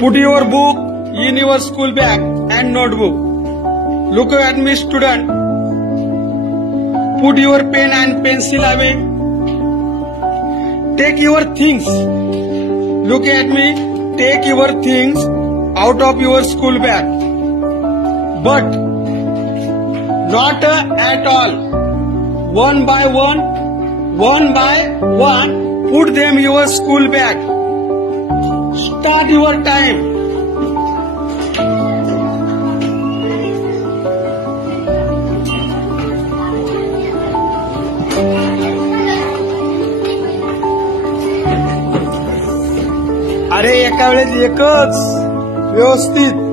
Put your book in your school bag and notebook. Look at me, student. Put your pen and pencil away. Take your things. Look at me. Take your things out of your school bag. But not at all. One by one, put them in your school bag. Start your time. अरे एका वेळेस एकच व्यवस्थित.